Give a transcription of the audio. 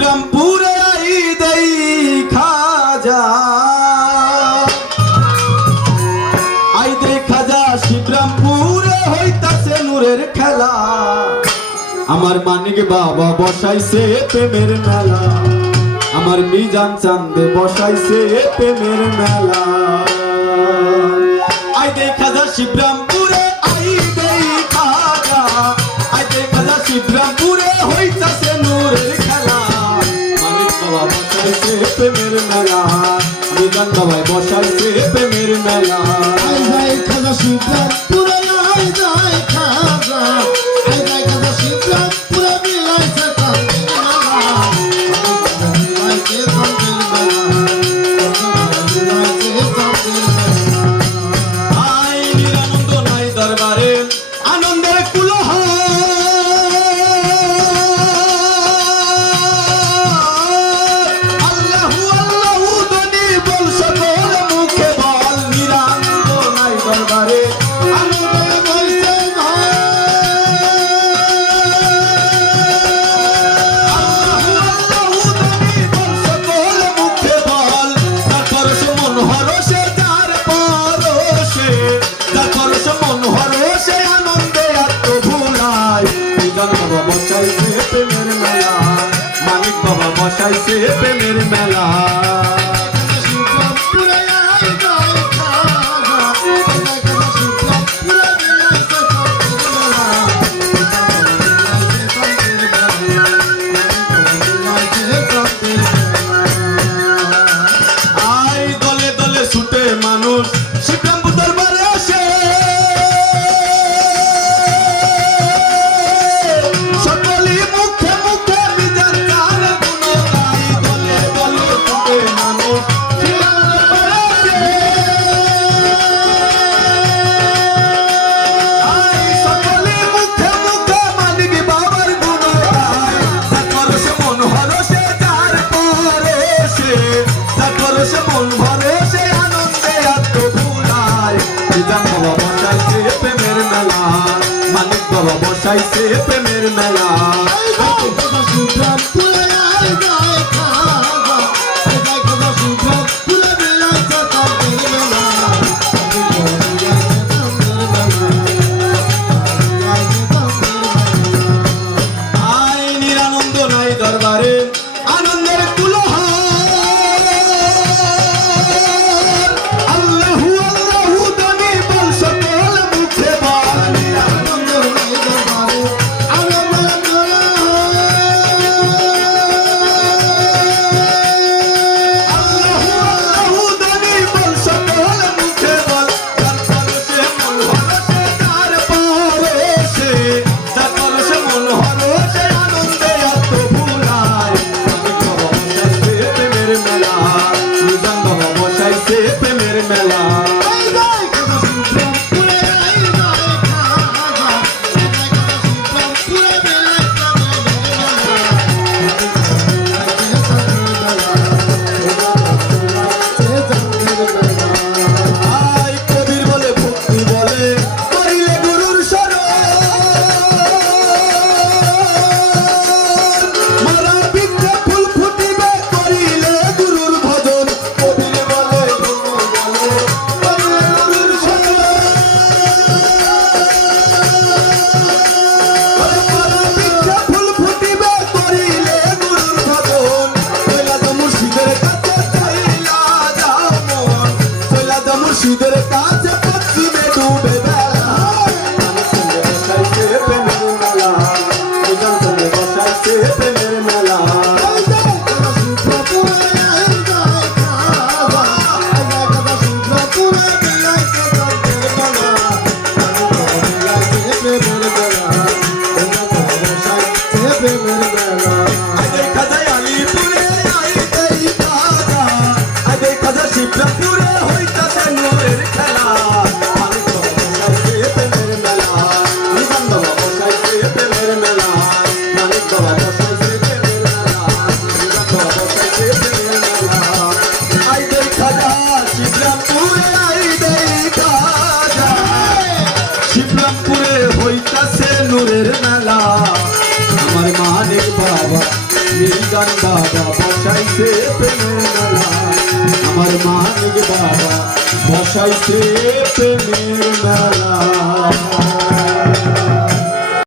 শিবরামপুরে I দেই খাজা I দেই খাজা শিবরামপুরে হইতাছে নূরের খেলা আমার মানিক বাবা বসাইছে প্রেমের মেলা আমার মিজান চাঁদে বসাইছে প্রেমের মেলা আই দেই খাজা শিবরামপুরে আই দেই খাজা আই দেই খাজা শিবরামপুরে হইতাছে নূরের খেলা মানিক বাবা বসাইছে প্রেমের মেলা মিজান বাবা বসাইছে প্রেমের মেলা আই দেই খাজা শিবরামপুরে আই দেই খাজা আই দেই খাজা শিবরামপুরে মিলাইছে বসাইছে প্রেমের মেলা মানিক বাবা বসাইছে প্রেমের মেলা আই দলে দলে ছুটে মানুষ শিবরামপুর দরবারে আসে মানিক বাবা বসাইছে প্রেমের মেলা আই নিরানন্দ নাই দরবারে আনন্দের প্রেমের মেলা মুর্শিদের কাছে পশ্চিমে ডুবে বেলা বসাইছে প্রেমের মেলা মিজান চাঁদে বসাইছে প্রেমের মেলা শিবরামপুরে হইতাছে নূরের খেলা মানিক বাবা বসাইছে প্রেমের মেলা মিজান বাবা বসাইছে প্রেমের মেলা মানিক বাবা বসাইছে প্রেমের মেলা মিজান বাবা বসাইছে প্রেমের মেলা আই দেই খাজা শিবরামপুরে আই দেই খাজা শিবরামপুরে হইতাছে নূরের মেলা আমার মানিক বাবা মিজান বাবা বসাইছে প্রেমের মেলা আমার মানিক বাবা বসাইছে প্রেমের মেলা